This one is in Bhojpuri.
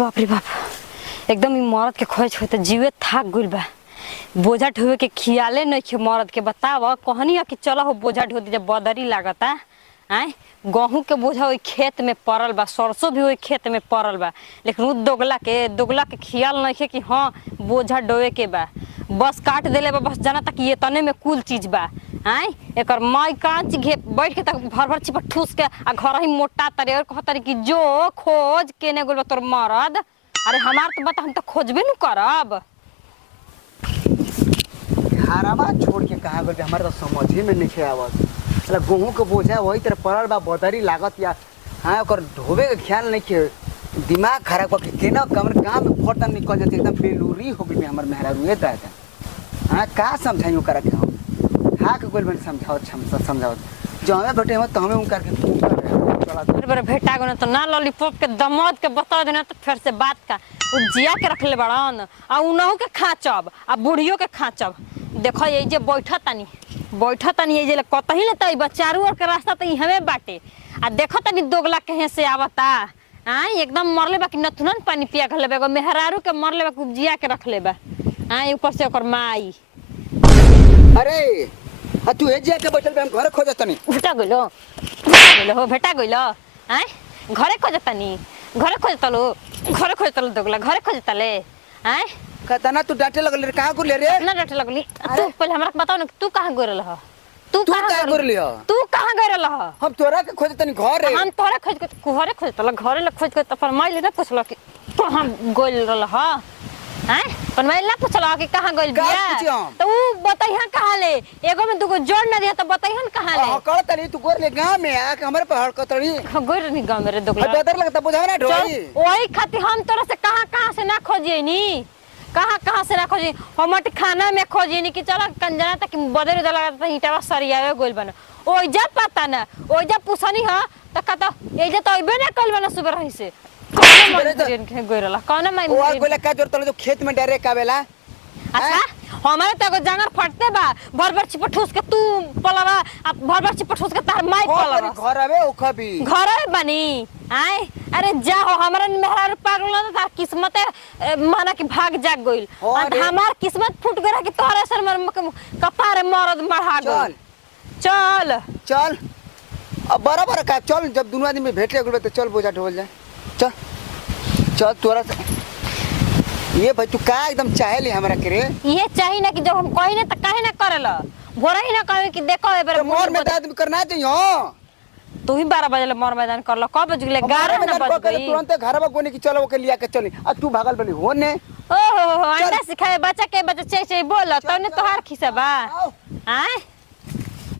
बाप रे बाप एकदम ई मरद के खोज होते जीवे थाक गइल बा। बोझा ढोवे के खियाले नहीं खे मरद के बताव कहनी कि चलो हो बोझा ढो दी जब बदरी लागता। आय गेहूं के बोझा ओई खेत में पड़ल बा, सरसों भी ओई खेत में पड़ल बा, लेकिन उ दोगला के खियाल नहीं खे कि हाँ बोझा ढोवे के बा। बस काट देले बा, बस जाना तक ये तने में कुल चीज बा। आय एकर माई कांच घे बैठ के तक भर भर चिपट ठूस के आ घर ही मोटा तरे और कहतरी कि जो खोज केने गोल तोर मरद। अरे हमार तो बता हम तो खोजबे न करब। हरामा छोड़ के कहाँ गए हमारे तो समझ ही में नहीं आवत। मतलब गेहूं के बोझा वही तरह पड़ल बा, बदरी लागत या हाँ ओकर ढोबे के ख्याल नहीं के दिमाग खराब करके केना कमर काम में फटन निकल जाते एकदम बेलूरी हो गई हमर मेहरा रुए दादा। हाँ का समझाइयो कर के हम हाँ के कोई बन समझाओ जो हमें बैठे हम तो हमें उन करके बार भेटा गो तो ना लॉलीपॉप के दमद के बता देना तो फिर से बात का उपजिया के रखले बड़न आ उनहु के खाचब आ बुढ़ियो के खाचब। देखो ये जे बैठा तनी ये जे कतही ले तई चारू ओर के रास्ता तो हमें बाटे आ देखो तनी दोगला कहे से आवता। हां एकदम मरले बा कि नथुनन पानी पिया खले बा, मेहरारू के मरले बा उपजिया के रखले बा। हां ऊपर से ओकर माई। अरे आ तू ए जे के बैठल बे हम घर खोजतनी भेटा गइलो हो भेटा गइलो। हां घरे खोजतनी घरे खोजतलो दोगला घरे खोजतले। हां कतना तू डांटे लगल रे कहां गुले रे ना डांटे लगली। तू पहले हमरा बताओ ना तू कहां गइल रह? तू कहां गुरली हो? तू कहां गइल रह? हम तोरा के खोजतनी घर रे। हम तोरा खोज के घरे खोजतल घरे ले खोज के त पर माइले ना पूछलो कि तू हम गइल रह। हैं पर माइले ना पूछलो कि कहां गइल बिया तो ऊ बताइहा कहां ले एगो में दुगो जोड़ ना दिया तो बताइहन कहां ले। हकड़ तनी तू गोर ले गांव में आ के हमरे पे हड़कतड़ी गोर नहीं गांव में रे दोगला बेदर लगता बुझा ना ढोई ओही खातिर हम तोरा से कहां से ना खोजिए नी कहां से ना खोजी हमट खाना में खोजी नी कि चल कंजना तक बदर लगा ईटावा सरियावे गोल बन ओइजा पता ना ओइजा पूछनी ह त कत एजा तो अइबे ना कल बना सुबह रही से कौन के गोरला कौन माई ओ गोला का जोर तले जो खेत में डायरेक्ट आवेला। अच्छा हमारे तो जांगर फटते बा भर भर चिपट ठूस के तू पलवा भर भर चिपट ठूस के तार माई पलवा घर आवे ओ खबी घर बनी। आए अरे जा हो हमरा मेहरा पागल ना था किस्मत माना कि भाग जाग गइल और हमार किस्मत फूट गरा कि तोरे सर मर कपारे मरद मढ़ा गइल। चल चल अब बराबर का चल जब दोनों आदमी भेटे गुल तो चल बोझा ढोल जाए चल चल तोरा ये भाई तू का एकदम चाहेली हमरा के रे ये चाहिए ना कि जब हम कहि ना त काहे ना करेला भोरा ही ना कहे कि देखो ए बार मोर में आदमी करना चाहिए। तू ही 12 बजे मोर मैदान करला कब बज गेले 11 ना बज गई तुरंत घरवा कोनी की चलो के लिया के चली आ तू भागल बनी होने ओहो अंडा सिखाए बच्चा के बच्चा चे बोल तने तोहार खिसा बा। हां